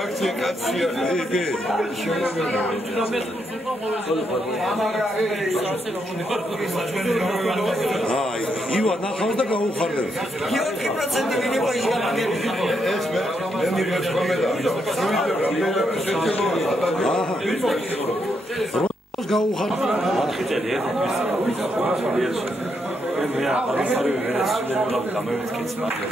Akция კაცია იგი აი ივა ნახავს და გაუხარდებს 4% ვინება ის გამაგები ეს მე მის კომენტა როს გაუხარდებს ხიჭელი ერთი მე აღარ ვერასდროს გამოვიდეთ კიცმატი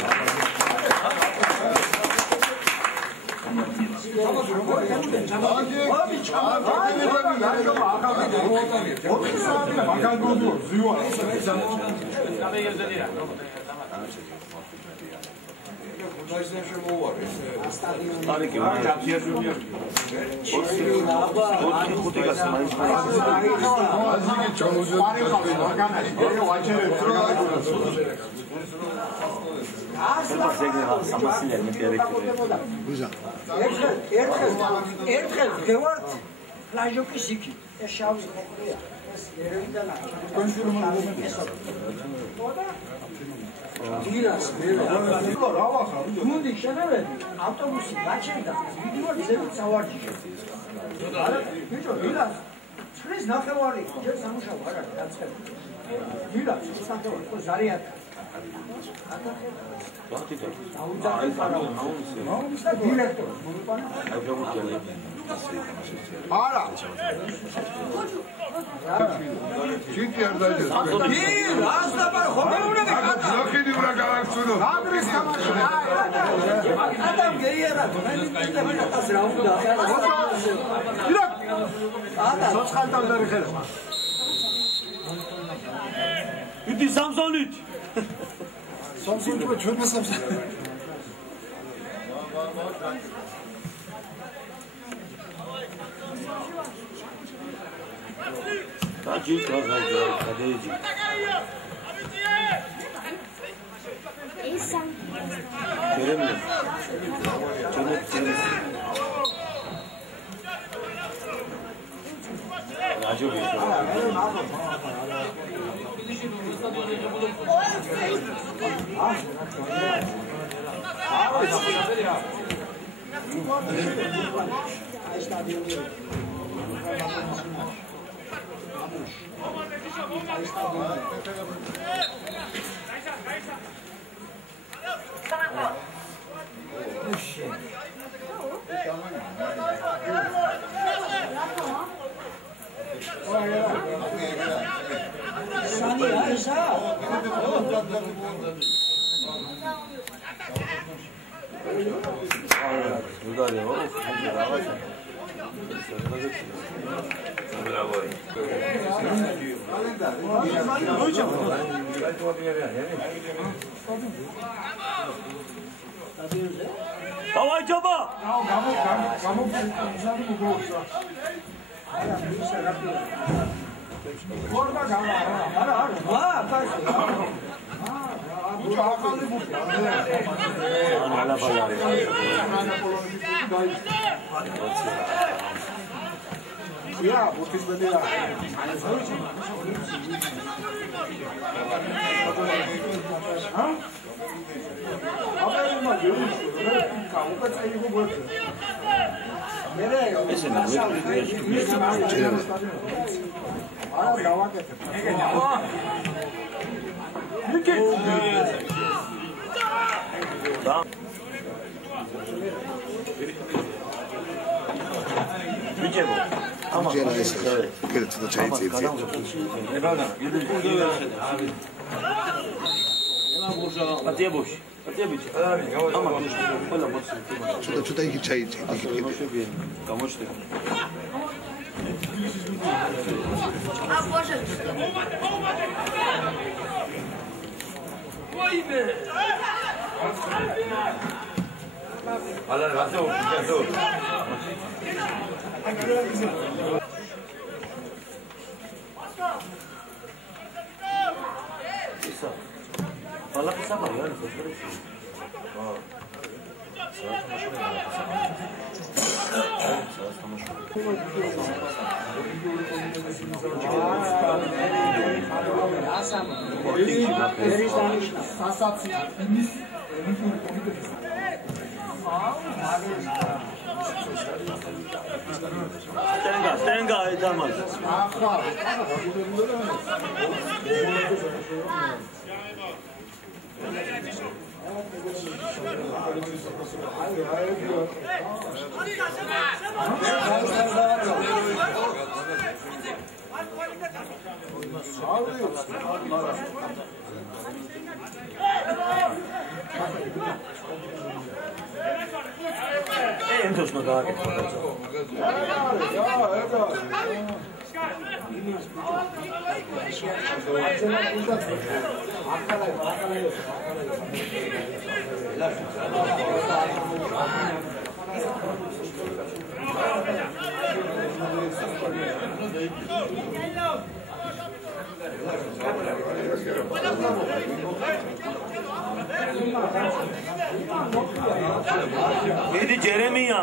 ერთხელ გევართ ლაჟოკის იქი ეს შავი მოყრია ეს ერევიდან დილას გუნდი შეგავედი ავტობუსი გაჩერდა ვიდივარ ზევით სავარჯიშო არა ბიჭო დილას 9:30 ჯერ სამუშაო არა დაწყებული დილას 9:30 ხო ზარიათ არა ჩიტი არ დაიწყო რას დაბარ ხომეუნები კატა ლოქიდი ვრა გავაქცუნო ადრეს თამაში ადამ გეიერა მე კატას რა უნდა ადა ცოცხალთან დარიხე იდი სამსონით სამსონით ჩვენ სამსონით დაჯი გადაიჯი ისა ჯერემი 라디오비 Давай, Джоба! გაედამაჟა. Εντός να გააკეთო. Idi Jeremia.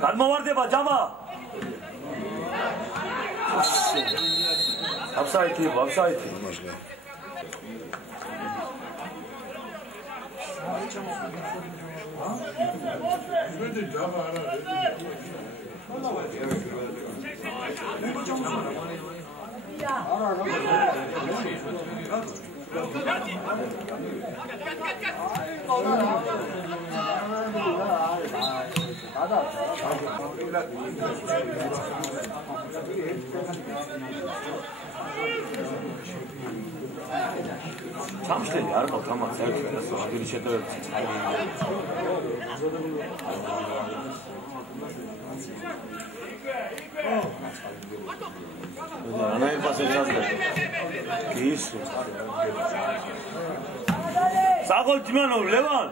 გადმოვარდება ჯამა. აფსაიტი. Სამშტელი არ ყავთ ამას საერთოდ სოციალური შეტევები ანაი პასეჭასდა ის საგოლ ძმანო ლევან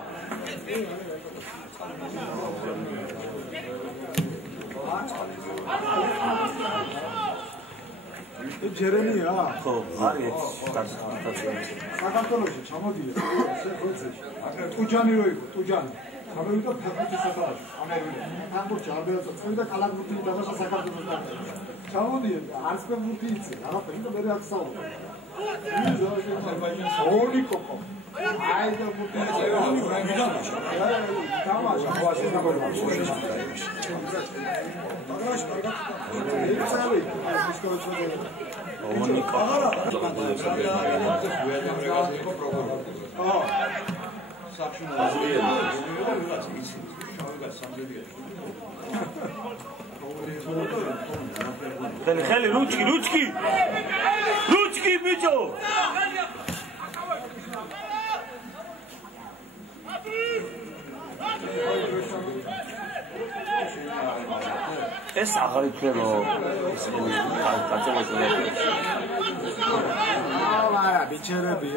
ჯერემია ხო არის საქართველოში ჩამოდია პროცესში ტუჯანი რო იყო ტუჯანი გამოვიდა ფეხბურთის საფეხბურთო ამერიკაში ფეხბურთი არბელაცა წვიდა კალათბურთი დაბაშა საქართველოსთან ჩამოდია არც ფეხბურთი იცი არაფერი და მე აქ საუბრობ ორი კოკო აი და ფეხბურთი თამაშა ვაშენ ნაბოლოებში ხელი რუჩკი ბიჭო ეს აღარ იქნება ეს კაცებაში არა ბიჭერები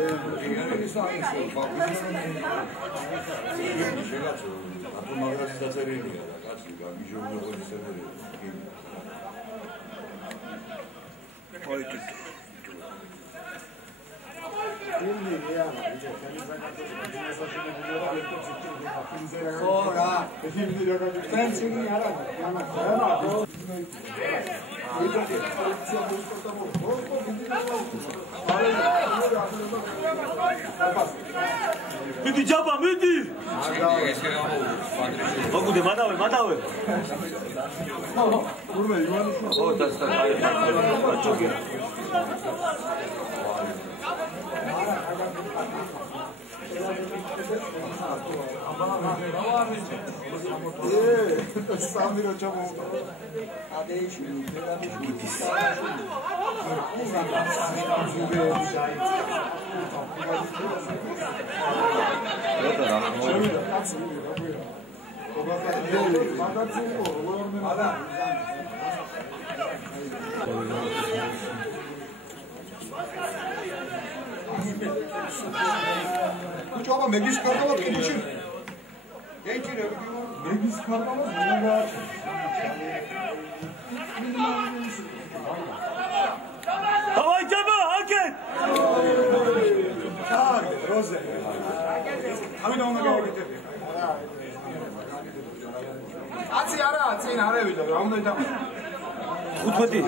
მიდი ჯაბა მიდი მოგუდე მადავე გურმე ივანიშვილი ო დასტა აი ბაჭოკი სამი რო ჩამოვიდა. ადეიში გიდის Uçama megis kartala geçin. Geçin megis kartala bunlar. Давай, Джаба, Акен! Çağır, Roze. Abi ona geldi. Atsi ara, atsin ara video. Ramda da. ხუთმეტი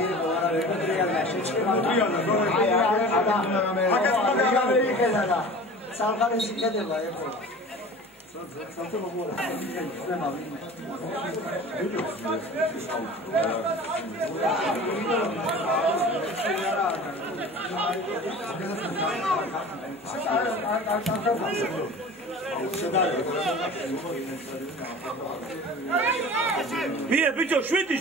სამხარეს იქნება ეხლა ვიე ბიჭო 7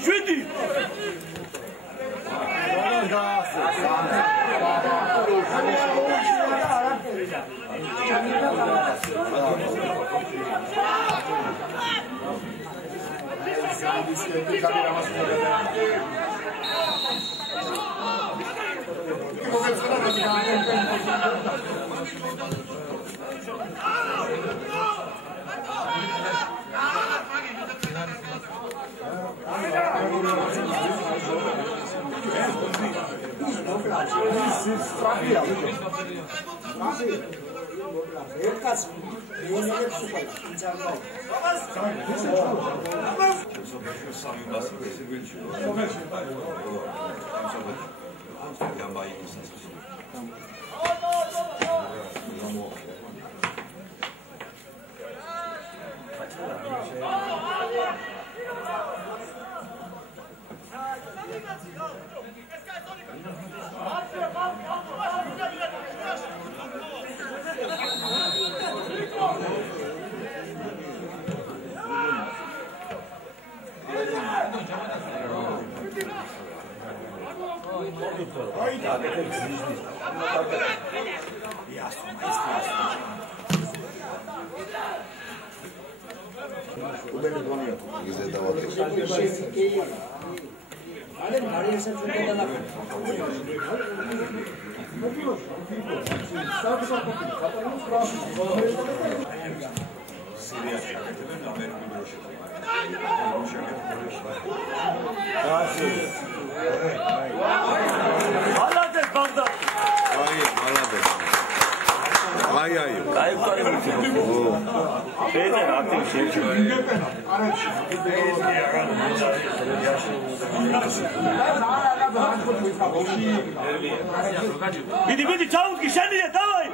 Биди, чаутки, шаниле, давай!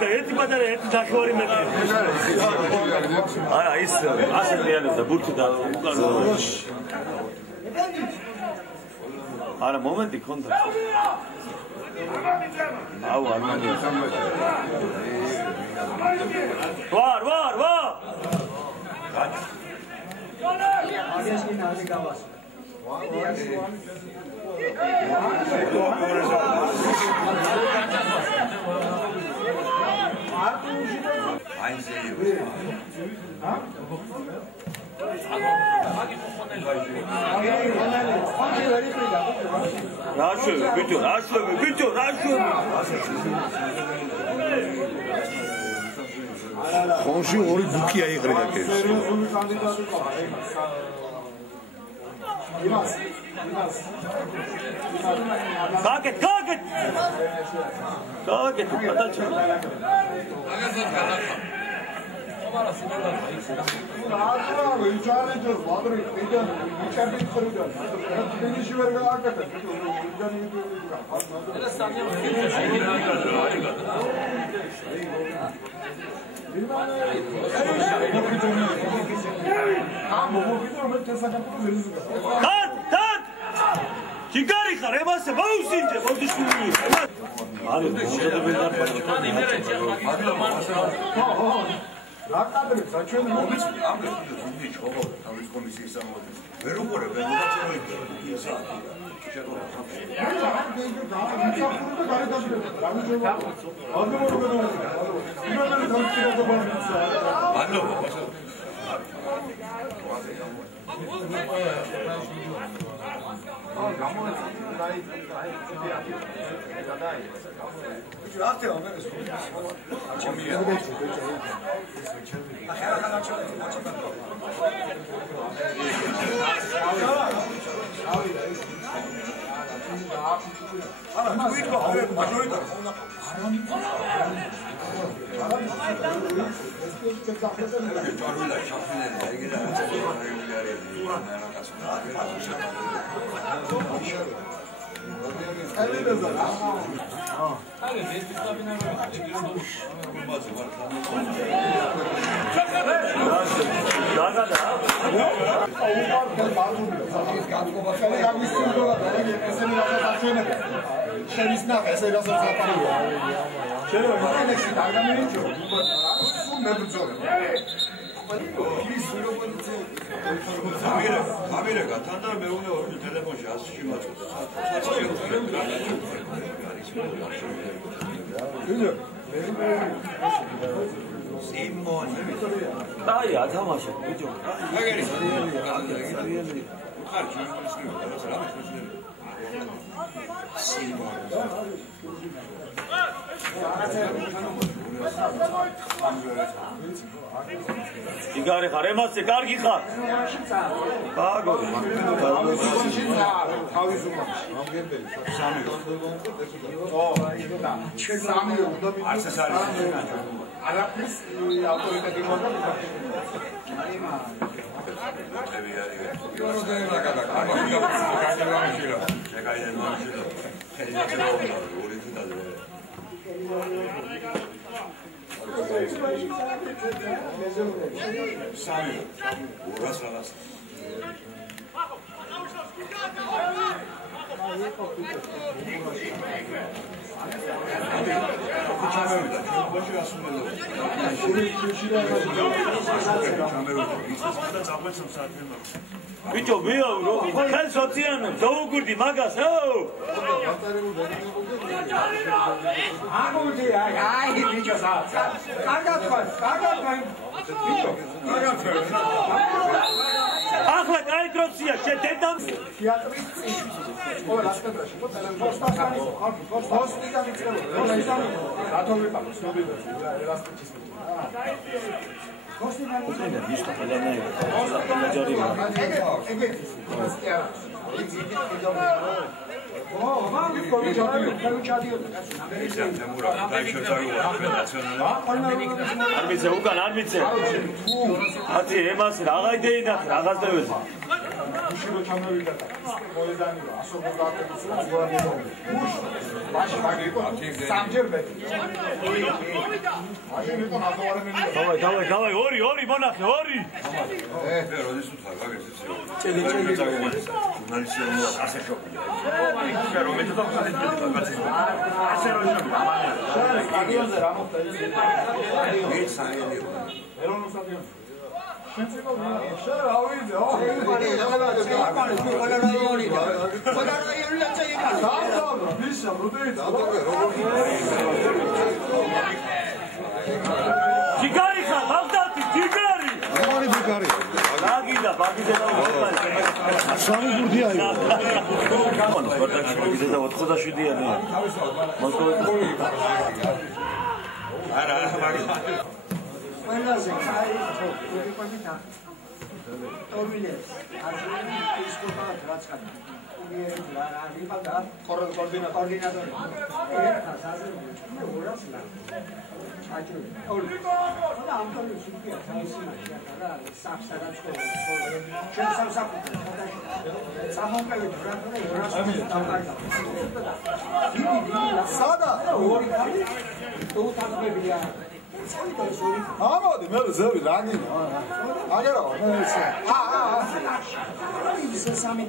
ერთი პატარა ერთი დაშوارი მეტი. არა, ის ასე რეალიზდა ბურთი და უკან. არა, მომენტი ქონდა. აუ, არმანია. ვარ! აგეს კი ნაზი გავას. ხონში ორი ბუქი აიღრა კეს. სერიოზული კანდიდატი ყავ. იმას. გაგეთ. პატაჩა. ჯიგარი ხარ ემასე მოუსინჯე ბოდიშვილი არა მოუწოდებენ და რა კადრებს რა ჩვენ მომიც ამ ზუსტი ჩხობა თავის კომისიის სამოდის ვერ უყურებენ მოხაწეოები ისა შეგორა ამირეკა თან და მეუნე ორი ტელეფონში 100-ში მაწვდა. სიმონი. აი, ათამაშე, ბიჭო. მაგერი. ხარ ჯურნალისტი და რა სიმონი. ჯიგარი ხარ ემასე კარგი ხარ ბაგო არაფრის ავტორიტეტი მოაქვს სამი ორას რაღაც ბიჭო მეაურო ხელ სოციალურ დაუგურდი მაგას აუ აგუდი აი ბიჭო კარგად ხარ ბიჭო ახლა კაი დროშია შედედამ თეატრის წინში ყველა ასკადრაში პოსტასტანი პოსტიდან მიწყება პოსტიდან რატომ ვიყავ ცნობილი ელასტიკის კოსტიდან მისთა გადანაი ეგეთი პოსტია მამი კომიჩადიო არბიცე უკან არბიცე ათი ემას რაღა იდეინა რაღაც დევეზე უშირო ჩამოვიდა მოედანი ასობო გააკეთეს ზღვარი მაშინ მაგ იყო სამჯერ მეტი მაშინ იყო ნახევარი დავაი ორი მონახე ორი როდის უთხარ მაგას ციო ჭელი ჟურნალისტი რომ ასე შოქია რომ მეტად ხალხი ასე რომ სტადიონზე რა მოხდა ეს საერთოდ ეროვნულ სტადიონზე შეცება შენ რა ვიდე ჯიგარი ხარ ბაღდადი ჯიგარი ამარი ბიგარი დაგიდა ბაგიზე და სამი ბურთი აიღო გამონო სპარტაკში ბაგიზე და 87-იანი მოსკოვი არა მაგის ყველაზე კაი პროდუქტი ტორმილებს აზრი ისკოპა რაცხად უგერა რა ვიყავდა კოორდინატორი ერთა საზრდო 200 ლარი ჩაჭრე ორი და ამტოვი სიტყვა თავისი რა საფსადაც ჩვენ სამსახური სამონკევი დრაფტი 200 დამკარგა სადა ორი კარი თუ თანხმებია ამოდი მე ზევი რაგი აგერო ის სამი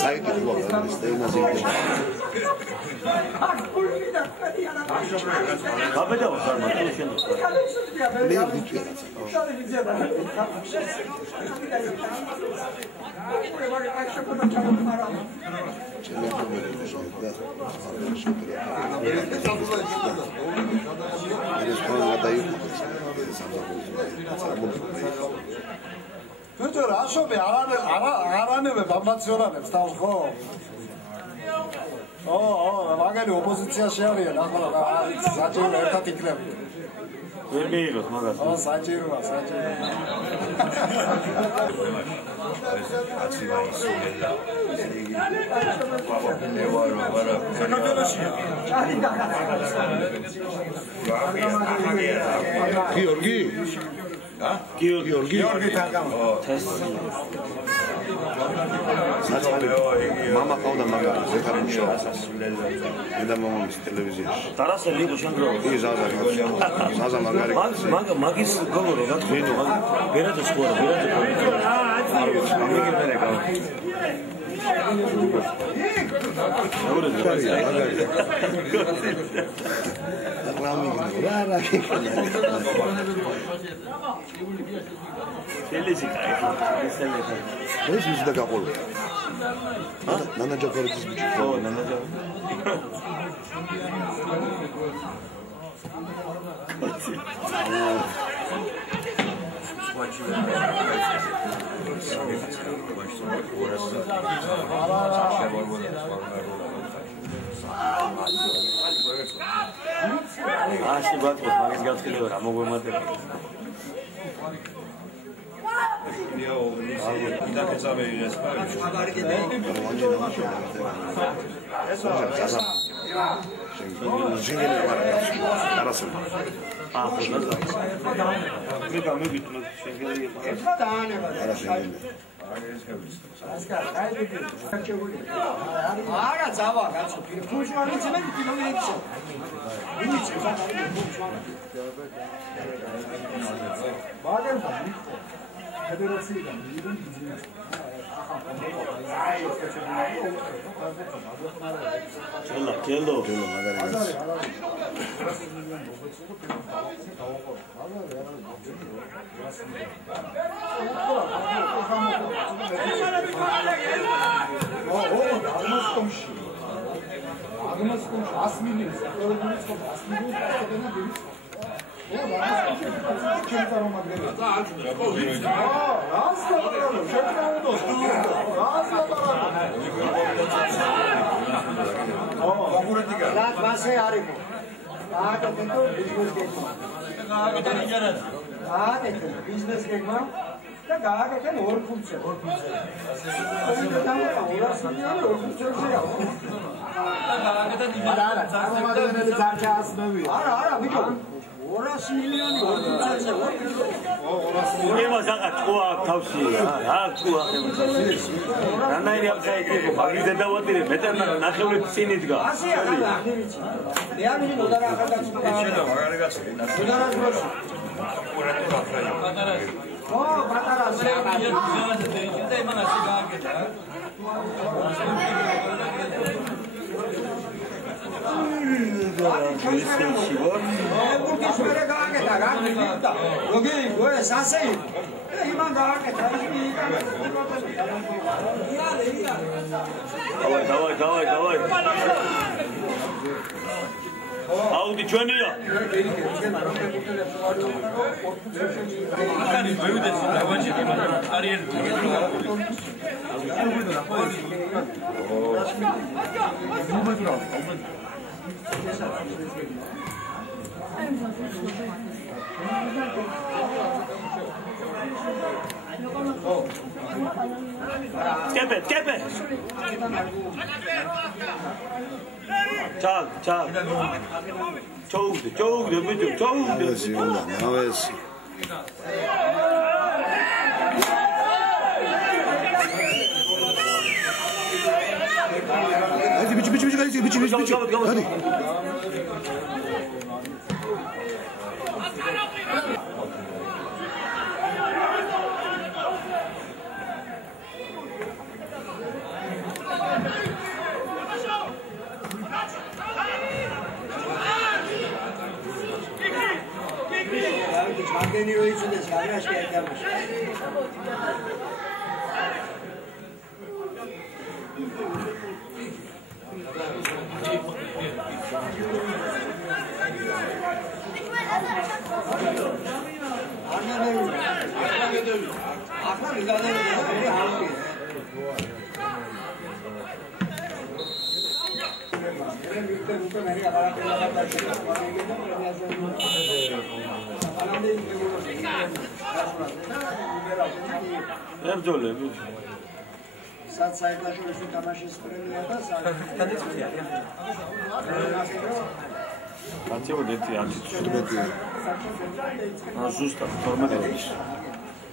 საიტი ყოლა სტეინაზე გაბედავა ხარმა თუ შენ მე ვიწვია Peter, ashome araneve bambatsionanებს თავს ხო? მაგარი ოპოზიციაში არიან, ახლა საჭირო ერთად იქნება. ვერ მიიღოთ მაგას. საჭიროა. გიორგი? გიორგი მამა ყავდა მაგარი ზექარიმშა და მამამის ტელევიზიაში დარასელი იყო შენ გროვი კი ზაზა მაგარი მაგის გოლო რა გათხოვინო ვერაძე სკორა ვერაძე ეს ის და გაყოლა. ნანა ჯაფარიძის ბიჭი. ო, ნანა ჯაფარიძე. აში ბატონო, მაგის გაწილება რა მოგვემატება. არა ძავა კაცო ფუშვარი ძმები კილომეტრში ვინიცი მაგერმა ფედერაციიდან მივიდა ბიზნესი. ჩელო მაგარი გასა. აღმოსკომში 100 მილიონს, ყოველდღიურ 100 მილიონს ასწავლენ. Business gagma. Da gaageten or function. ორას მილიონი ორფუნქციაზე იმას აღარ თქვა თავში რა თქვა ხელმძღვანელი რანაირი აფსაიტი იყო მაგის დედავატირე მეტად ნახევრით წინ იდგა ასე არა აღნიშნე მე არ მიდო და რა ახალგაზრდა შედა მაგარი გასული დუდარას როში აკურატი ბაქრაი პატარა ზეა და იმან ასე გააკეთა Давай. Ауди ჩვენია. Скепе. Чал. Çoğudu, bütün çoğudu. Навес. Эти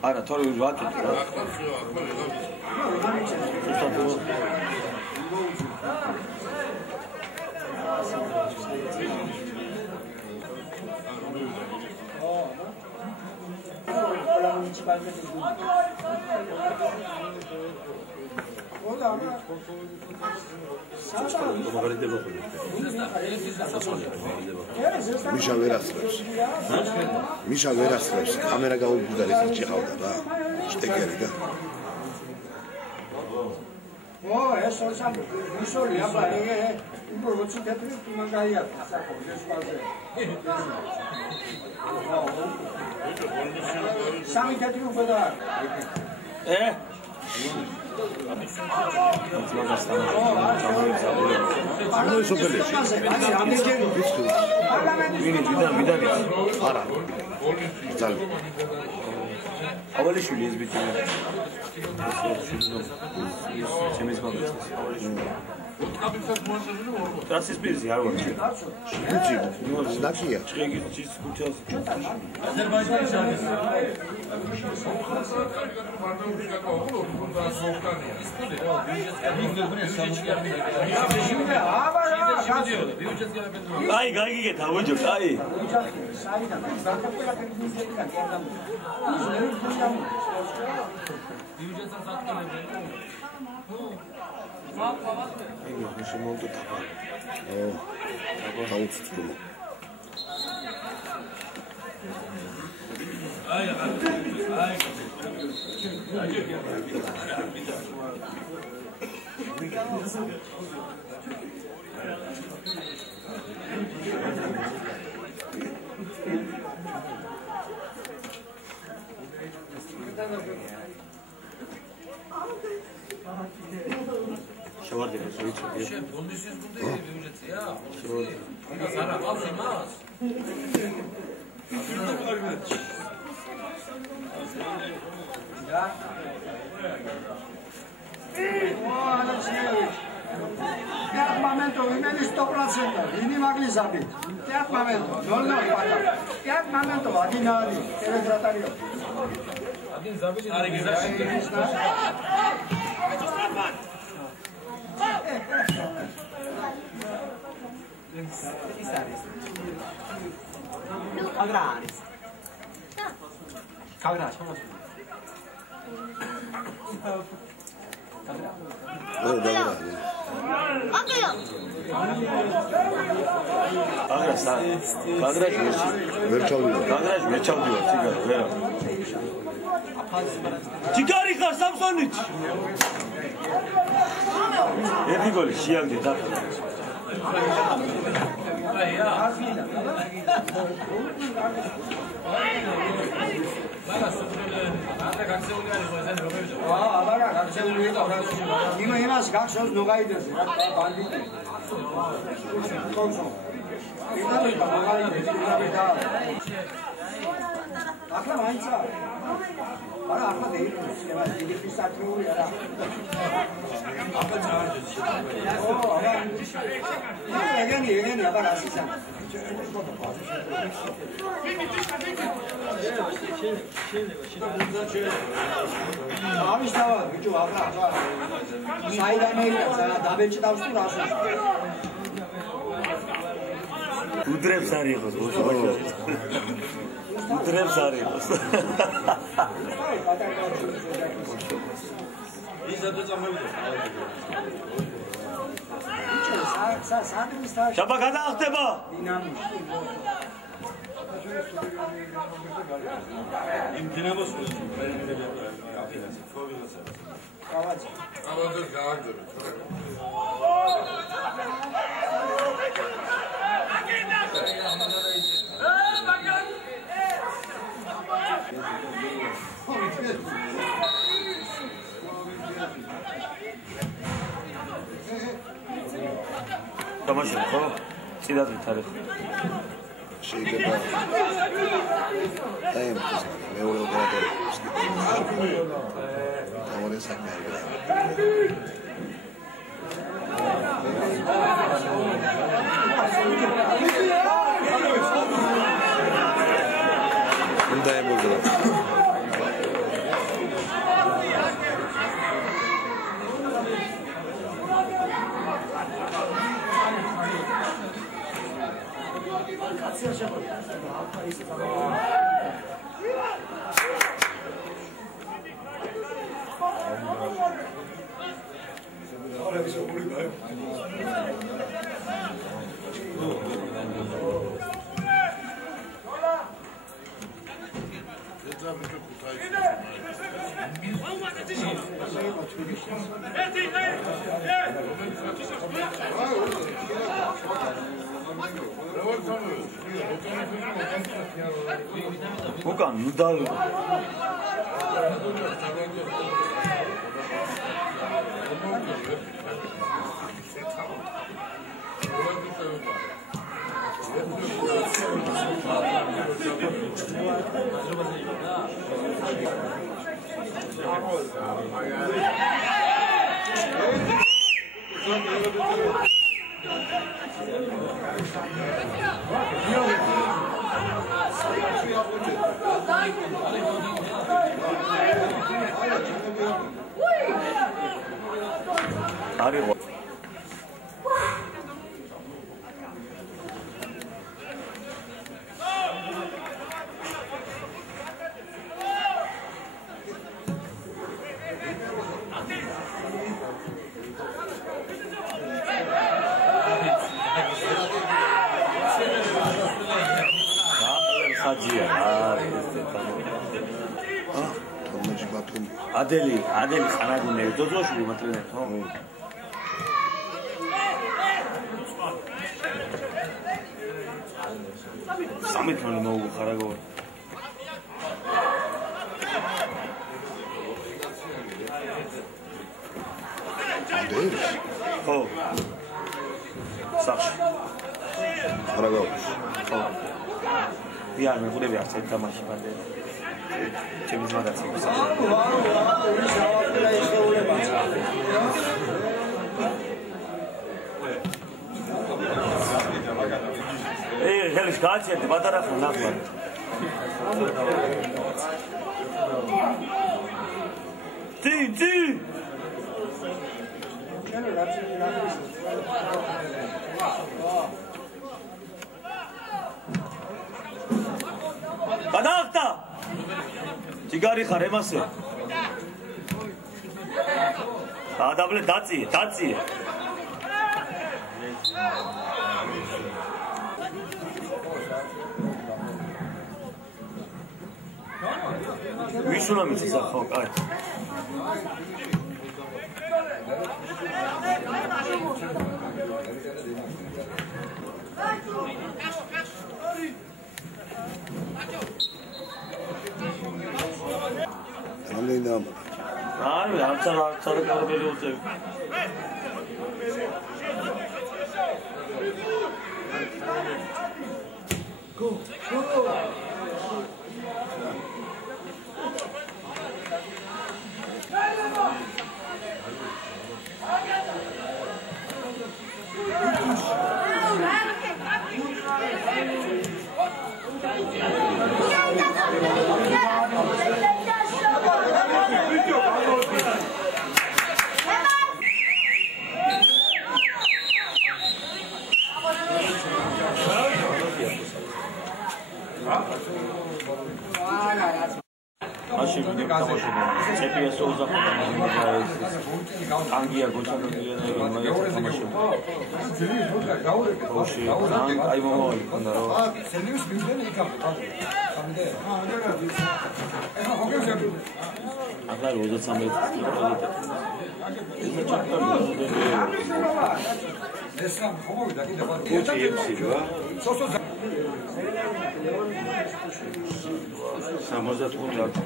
არა, თორე ვაკეთე რა. მიშა ვერ ასწრებს. კამერა გაუგუდა ეს ჭიყავდა რა. შტეკერი და. ეს სოციალ მისოლი აბა როგორც თეთრი თუმაგაია საკო ეს ფაზე. სამი თეთრი უბრალოდ არა ძალ ავალიშვილი ეს ბიჭი ჩემის მაგას ტრასის ბიზი არ ვარ ბიჭი ნაკია ჭრიგის ქუჩას აზერბაიჯანის არის აი გაიგეთ ავეჯოთ აი momento, rimane 100%, ini magli sabit. Tiap momento, no, pata. Tiap momento, adinari, telegratario. Adin zabit, ari gizashit. Agraris. Kagras, vamos. Tigari khar Samsonich. Eti goli shiagdi da. იმას გახსოვს ნუღაიდაზე რა ბანდიტი. კონსო. ახლა მაინცა. არა ახლა დაიწყოს, დიდი ფისაკრული არა. ახლა ჩაარდეს. ო, არა. ეგენი აბა რასისა. ამის თავად ბიჭო აღრა საიდან ეირა დაბეჭდავს თუ რას უდრებს არ იყოს უდრებს არ იყოს შაბა გადაახტება იმ დინამოს აფინანსი ფოვინანსა ავადო გააგზავნე თამაში ხო? წინათ თარიღი. შეიძლება დაემთხეს მეორე ოპერატორს. თავი საქმე არის. უნდა ემოძრა. უკან ნუდალ არიღო ხაჯია ადელი ხანაგუნე ძოძოშვილი მატრენე ხო სამი თონი მოუხარაგო ხო სახში ხარაგო ხო ია მე გულები არ წაი თამაში ბანდე ჩემი ძმა გაცემს ხელის გააჩერდი პატარა ხო ნახვა დი გადაახტა ციგარი ხარ ემასე ადაბლე დაწიე ვის უნდა მიწეს ხო კაი Ani artsara karbeli olacak. Go. პეპია სოუზახოდა ანგია გოჩანოია მაგრამ თამაშობდა აი მომავალი ქონდა რომ სერვის მიზნები იქამდე ხამდე ახლა 23 ეს სამ ხომოვიდა კიდე ბატონი უჩიებში რა 65 ლარი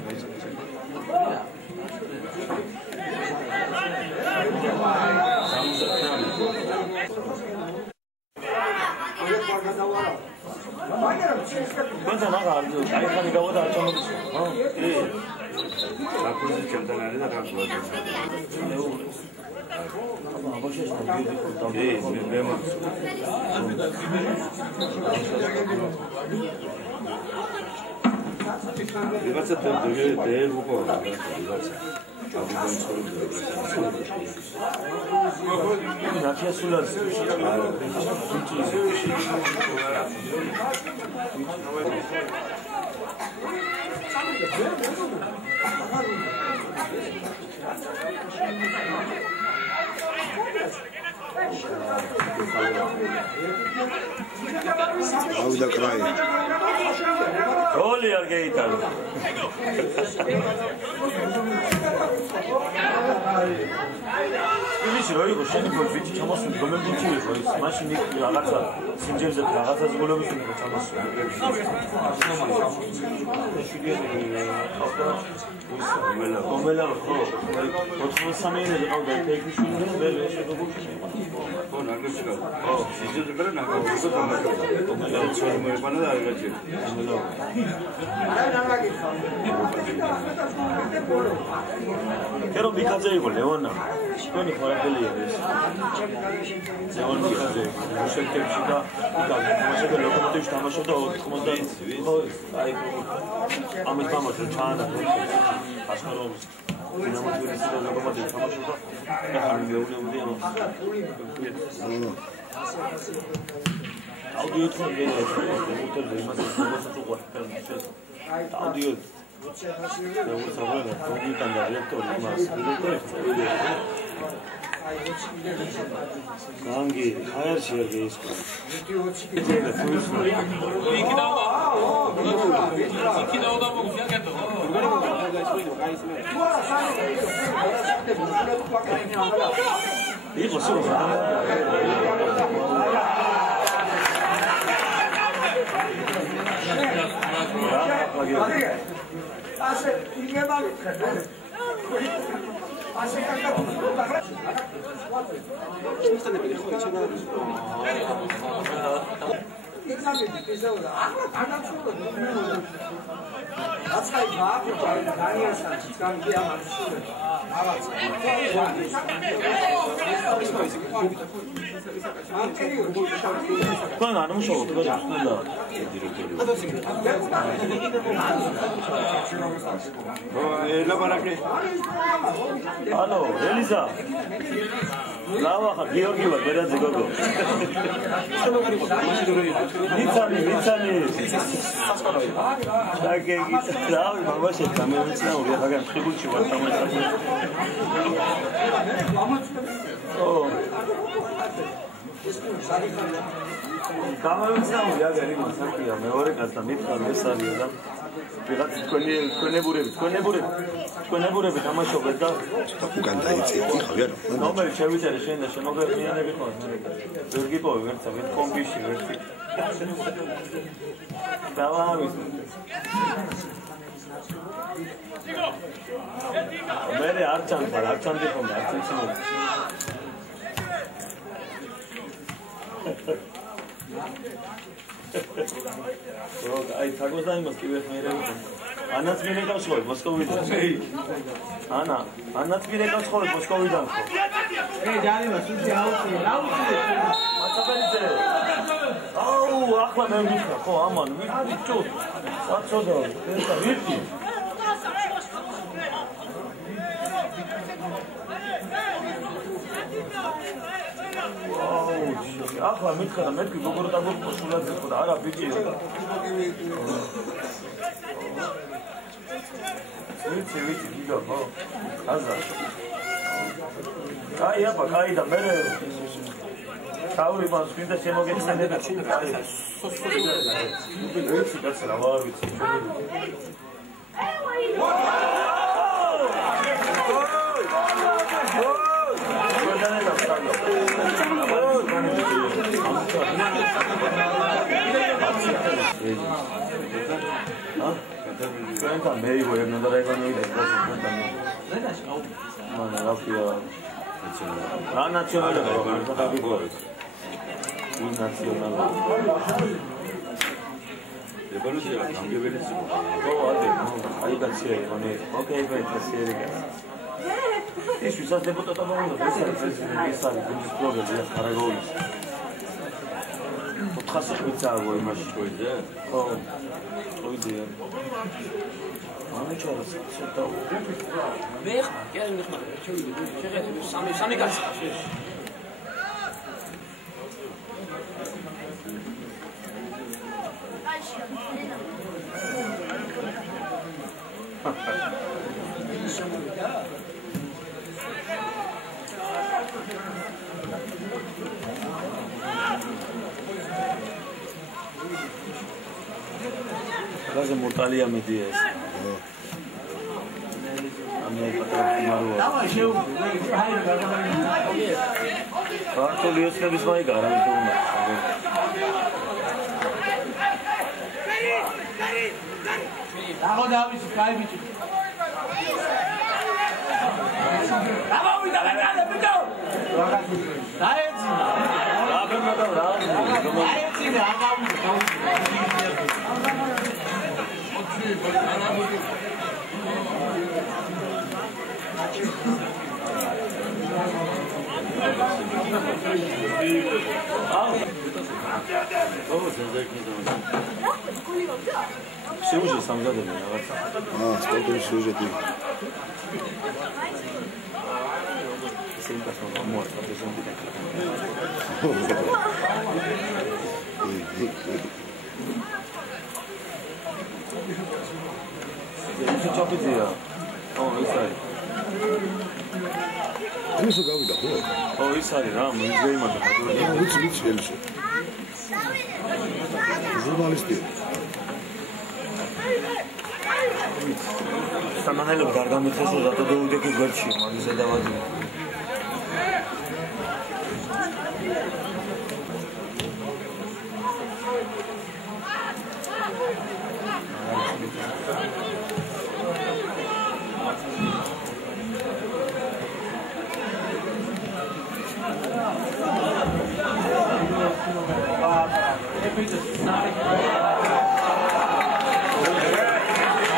Quanta naga ardu, ai khani gavoda achamo. Ha, საკუთი ჩემთან არის და გაგუადა. აბაშეს ნაგები ხო მე მას. ვიღაცა დე უკვე ვიღაცა. ნახე სულაც. ავიდა კრაი. გოლი არ გეიტანა. ის რო იყო შენი გოლი ჩამოსული გომებიჩი იყო ის მაშინ რაღაცა სინჯერზე რაღაცა გოლების უნდა ჩამოსული. გომელა ხო 83-იანი ყავდა ტექნიკში და მე შეგობუჩი. ხო ნაგებია. ხო სინჯერზე კრა ნაგებია თამაშობდა. გომელა ცორი მოეყანა და არ გაჭირდა. Pero Mikadze იყო ლეონა. თქვენი ხარაგელია ეს. ლეონ Mikadze. მუშაკებში და თამაშობდა ლოკომოტივში თამაშობდა 90 ხო აი ამის თამაში ჩაანა ასკაროვის დინამოთვირის და ლოკომოტივში თამაშობდა და ხარ მეუნეუნდი ამ აუდიო თქონდა ეს მოტორზე იმას მოხდა აუდიო და უცებია კომპიუტერ და რეაქტორი მას განგი ხაერში არ გეისკო იყო სულ ასე იგება ასე კარგად შევსწავლები ხო ეჩენა ეგზამენი ისეულა ახლა განაცვლა აცაი გააკეთა დანიასთან განგი ამას რაღაც კან არ მუშაობ თქვენ უნდა ალო ელიზა ლავახა გიორგი ვარ ბერაძე გოგო ნიცანი დაგეგი რავი მამაში გამეცნაური ახლა ხიბულში ვარ თამაშობ ო გამეცნაური აგარი მასაკია მეორე კაცთან მითხა მესალია და ვიღაც თქვენებურები თამაშობენ და უკან დაიწეთი ხავი არა ნომერი შევიწერე შენ და შემოგეხმიანები ხო ვერ გიპოვე ვერცა მე კომპიში ვერცი დავავის მე არ ჩანდი ხომ არ წინსიმო აი თაგოს და იმას კი ვერ მეერევი ანაც მირეკავს ხო მოსკოვიდან ანაც მირეკავს ხო მოსკოვიდან ხო ჯარიმა სუჩი აუცი მაცაბელიძე აუ ახლა მე ვიქნა ხო ამან ვიჭო საწოდო ესა ვიქი ახლა მითხრა და მეთქი გოგორო და გოგო სულად ხო და არა ბიჭი ვიცი გიგა ხო? აზა. აი აბა, კაი და მე თავი მას ვინდა შემოგეცნებოდა შენ კაი. ვიცი კაცი რა ვარ ვიცი. Cuenta medio, no te reconozco. No, la fia. La nazionale, non capisco. Un nazionale. Le valute della cambio bellissimo. Oh, hai piacere, non è. Ok, per piacere. E sui salti potuto avere questo è il presidente di Stato, quindi esplode via Aragoni. Potrà sapere imagine così. Oh, idea. ما چرا ستا میخ گل میخ چه سامی گاز Gaza mortalia medias. Artolios nebis mai gara mi tuma. Dago davis kai bichi. Dago uida gana bito. Daetsi. Dago nada ra. Daetsi ne agavi. Сюжет сам задумал. Сколько сюжетов? Sempre sono morto, 이렇게 잡으세요. 이살이. 그래서 가보다. 이살이랑 문제만 가지고. 위치 헬스. ჟურნალისტი. სამანელო გარდამეცესო და დოდექი გვერდში, მაგის ზედავადი.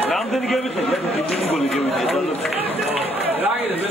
რამდენი გევიწე? დიდი გოლი გევიწე. რა გიდე? მე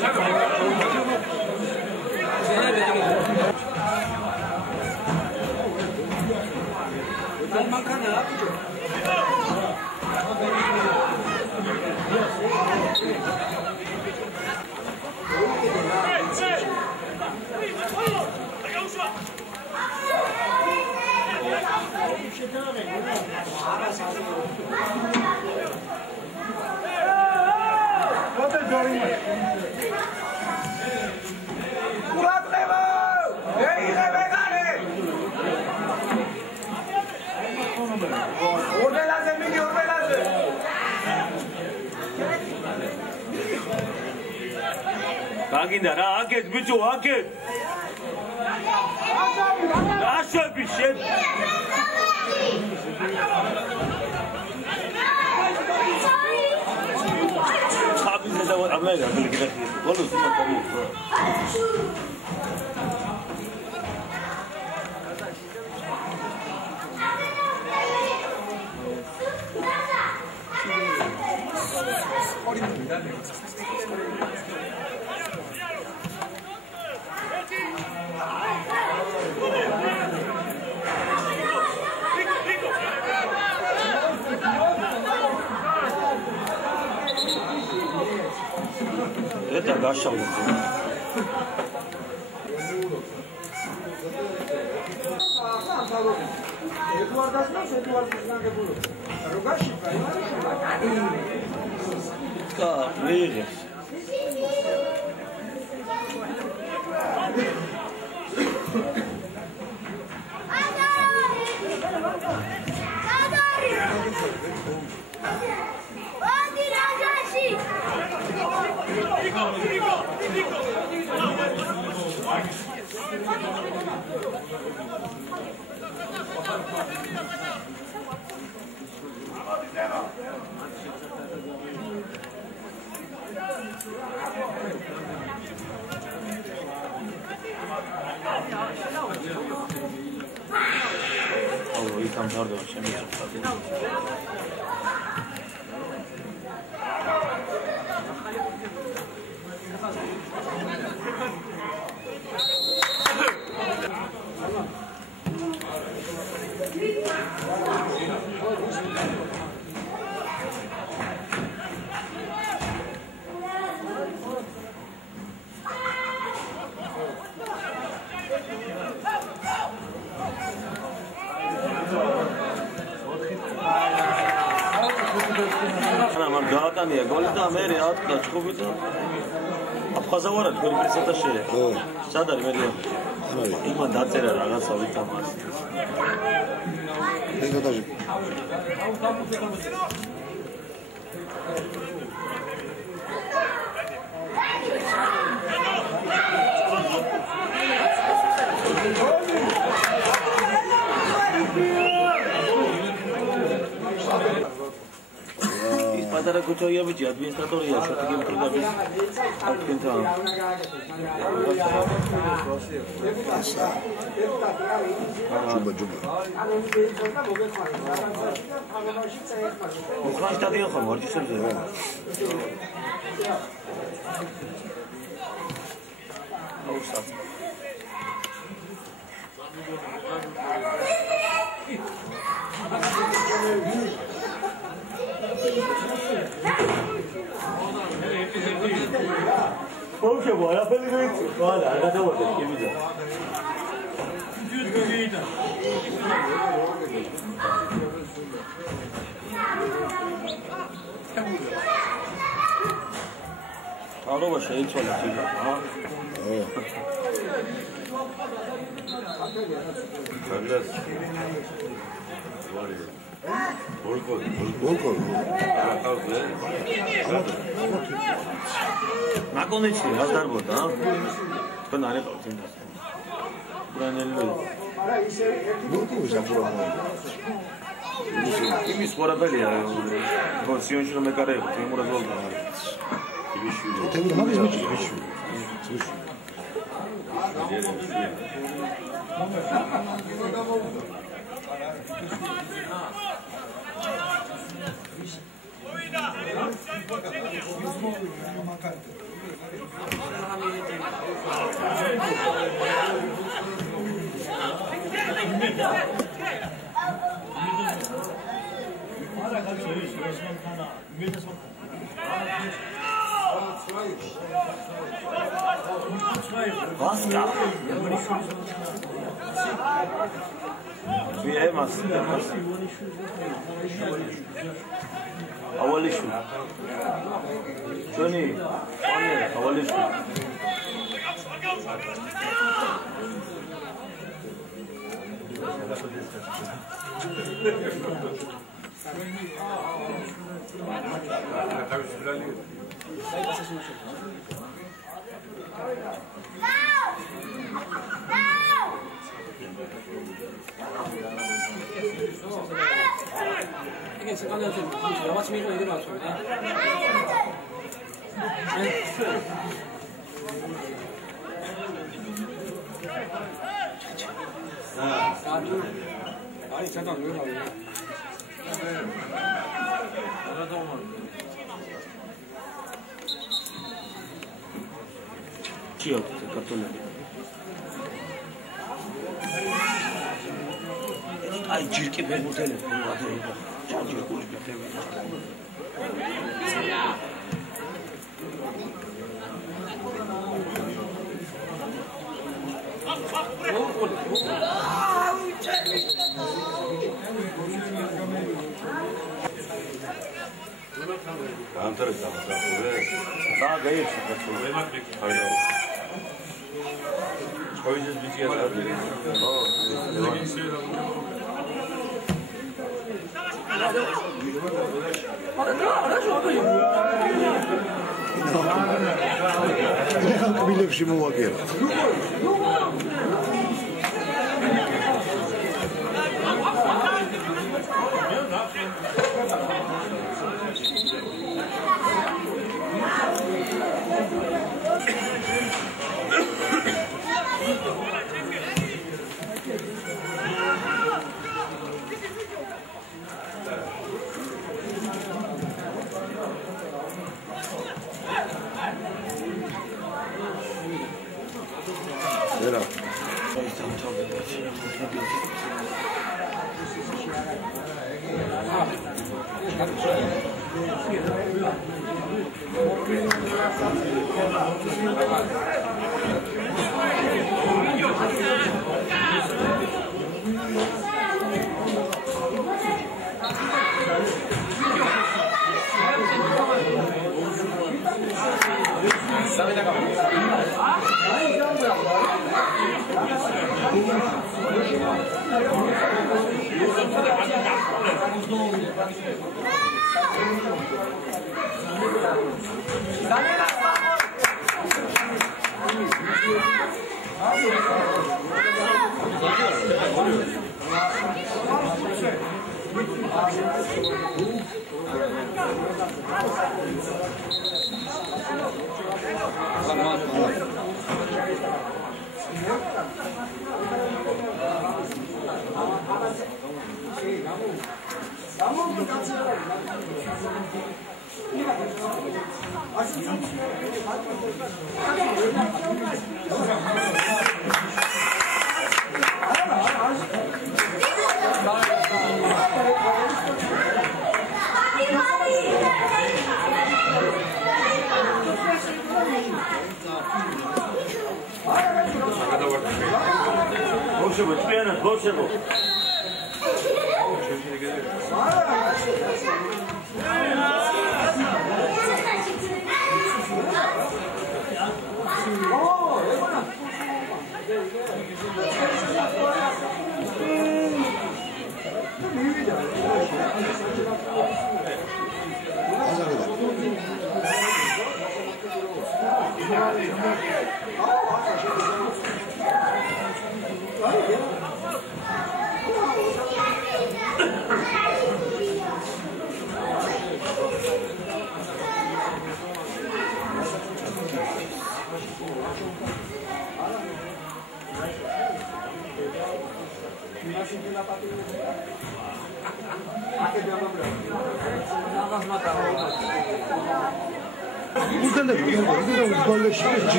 Agenda, aket, bicho, aket. Ashab shit. Abi ne zaman amel yapıyor ki? Vallahi sana tabii. Это гашал. Ska, vīries. Oh, he comes out of Gaatania goli da me reat da chkobi da Abkhazavara თქვენი პრეზენტაცია. სად არის მერია? იმან დაწერა რაღაცა ვითამას. ეგეთაში. Πατέρα κουτσόγιαβიτσι, ადმინისტრატორია, შოთი გემტრიდების აღქმენთან. ჯუბა. უხლაშ დადიან ხომ ვარჯიშებზე? აუსა. Okay, boy, I feel it. Well, I don't know what it is. I don't know what it's all ნაკონეჩი რას დარბოდა? თქვენ არ ეყავთ იმას. ბრანელი. ბურკუს აბურამო. იმის ყურებელია. კონსიონში რომ ეკარეებთ, იმურაზოლდა. თემი მაგის მიჩი. Basta. Wie immer. Avalishu. Johnny, avalishu. 이게 잠깐만 좀 영화 치미로 이대로 맞춰요. 아니 잠깐 왜 나오냐? Чьё ты, который? Ай, ჭირკი ფეხბურთელი. ჭირკი ფეხბურთელი. Antares Da gaieți că tu. Școală de bicia la bine. ეხლა კბილებში მოვაგერა. Era.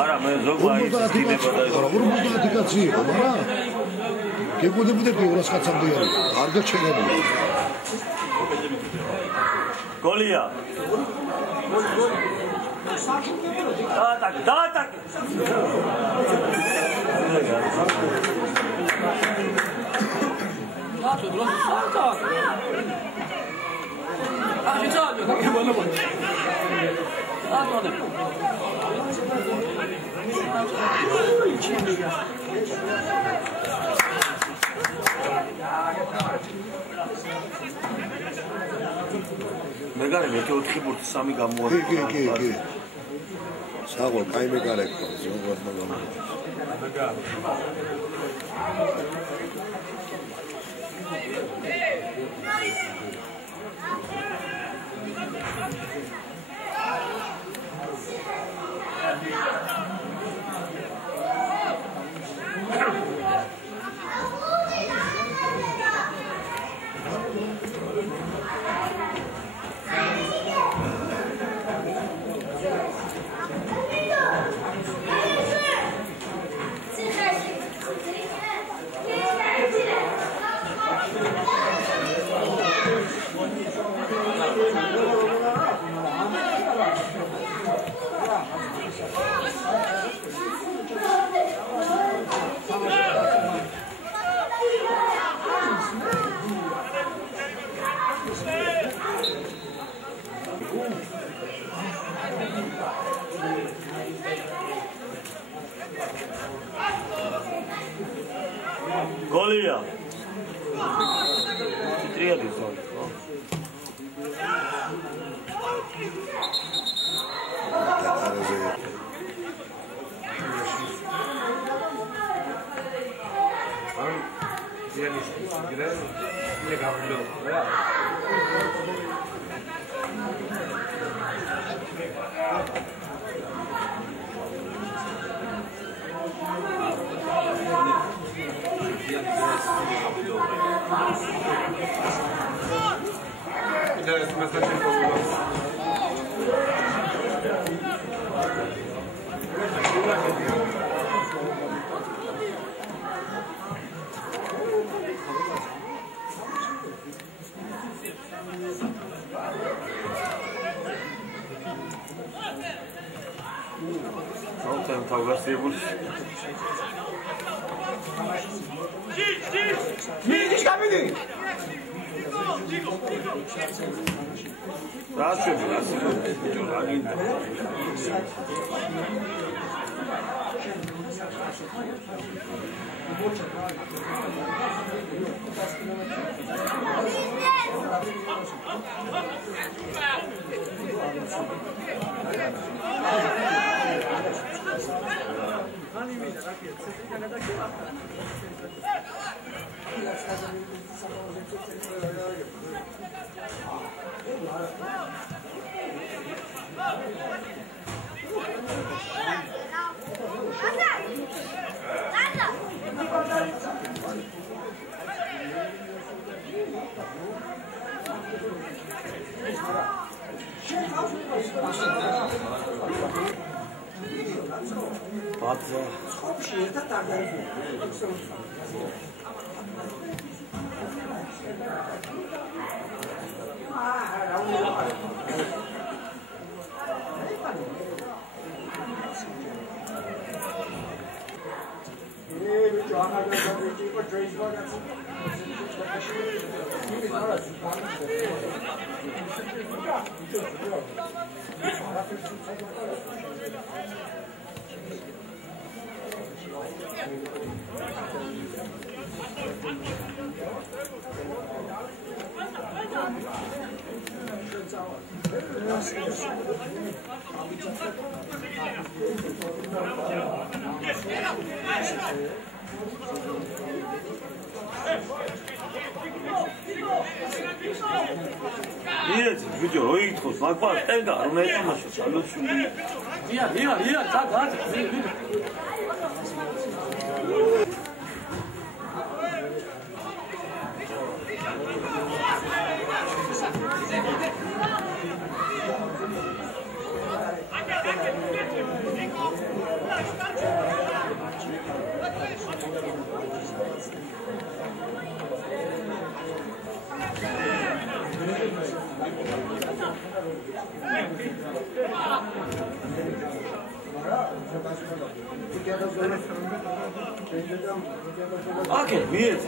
არა მე ზოგადად კაცი იყო, მაგრამ გეკუდებოდა 200 კაცამდე არის. არ გაჩერებული. გოლია. დაატაკ. მეგარე მე 4 ბურთი 3 გამოვა. კი. საღო, კაი მეგარე ხო, ზოგადად მაგა. Golija. Triadi su. Okay, weird.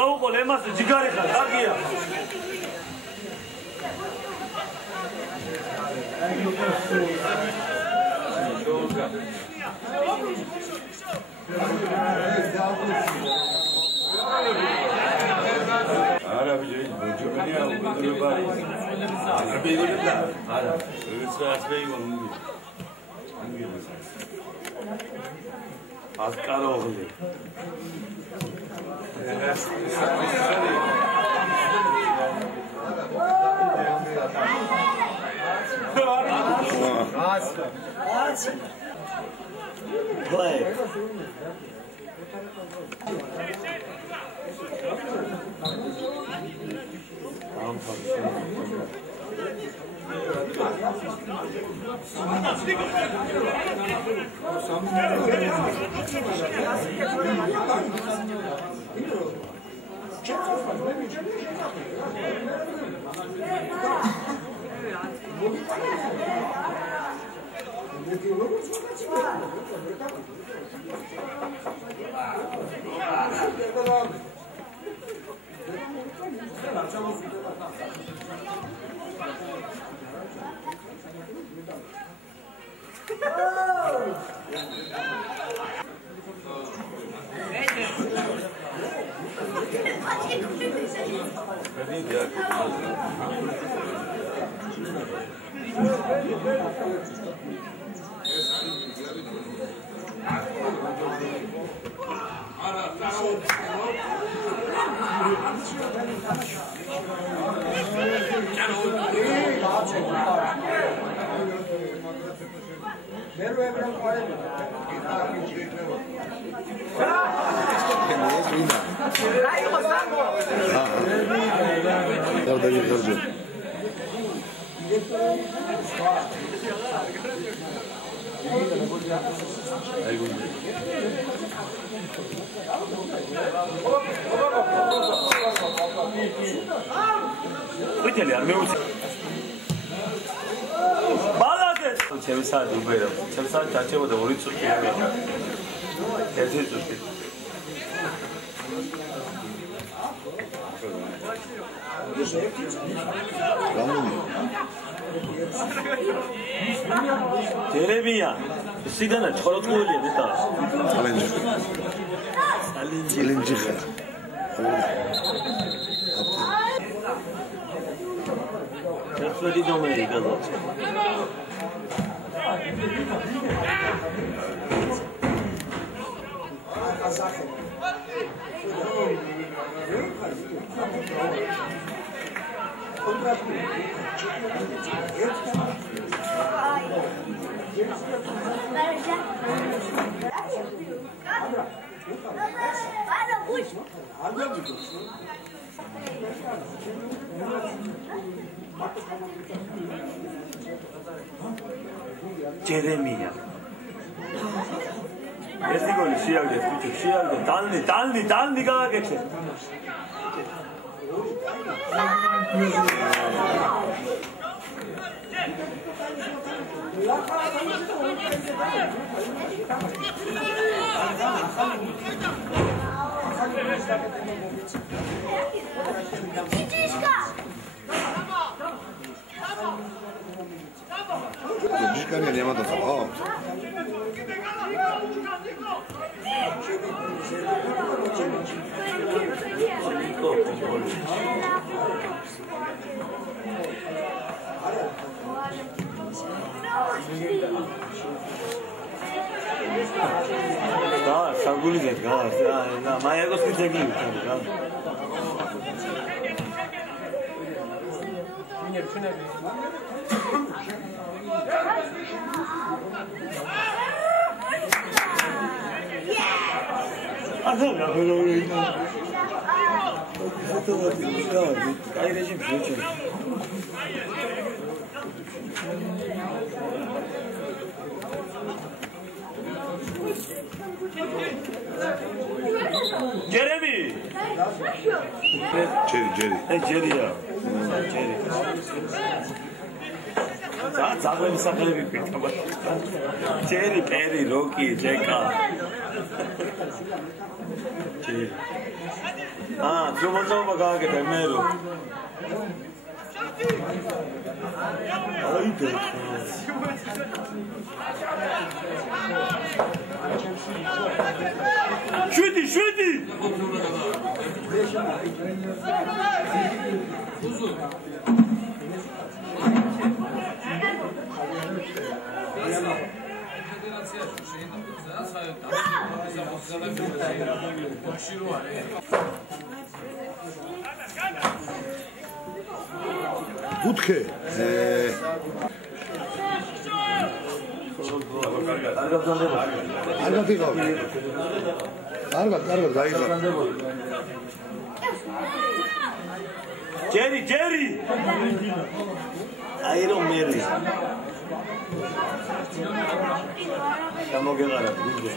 გაუყოლე ემასე ჯიგარი ხარ დაგია არა ბიჭი ჯობია უბრალოდ არა ბიგოლდა არა ეს ასბეიგონი ასკაროღლი Play. Uite-le, ar meu. Balade! Ce s-a dubera. Ce s-a ceva de orit să fie. Ce să fie. Jeremia, sidana chorotuli neta. Alinji. Vedi domenica dopo. Jeremia. Este gol șiagde, dalni gageche. Dziś nie ma do co. Da, sagulide, da, mai ego scriteghi. Jeremy! ჯერი. ჯერია. ჯერი. ძაღლები სახელები ფიქრობა. ჯერი, პერი, როკი, ჯეკა. ჯერი. ძრომოწაობა გააკეთე მე რო. აი და. შვიდი. Утке. კარგად იყავი. კარგად გაიგო. ჯერი. აი რომ მერი. გამოგეღარა გულზე.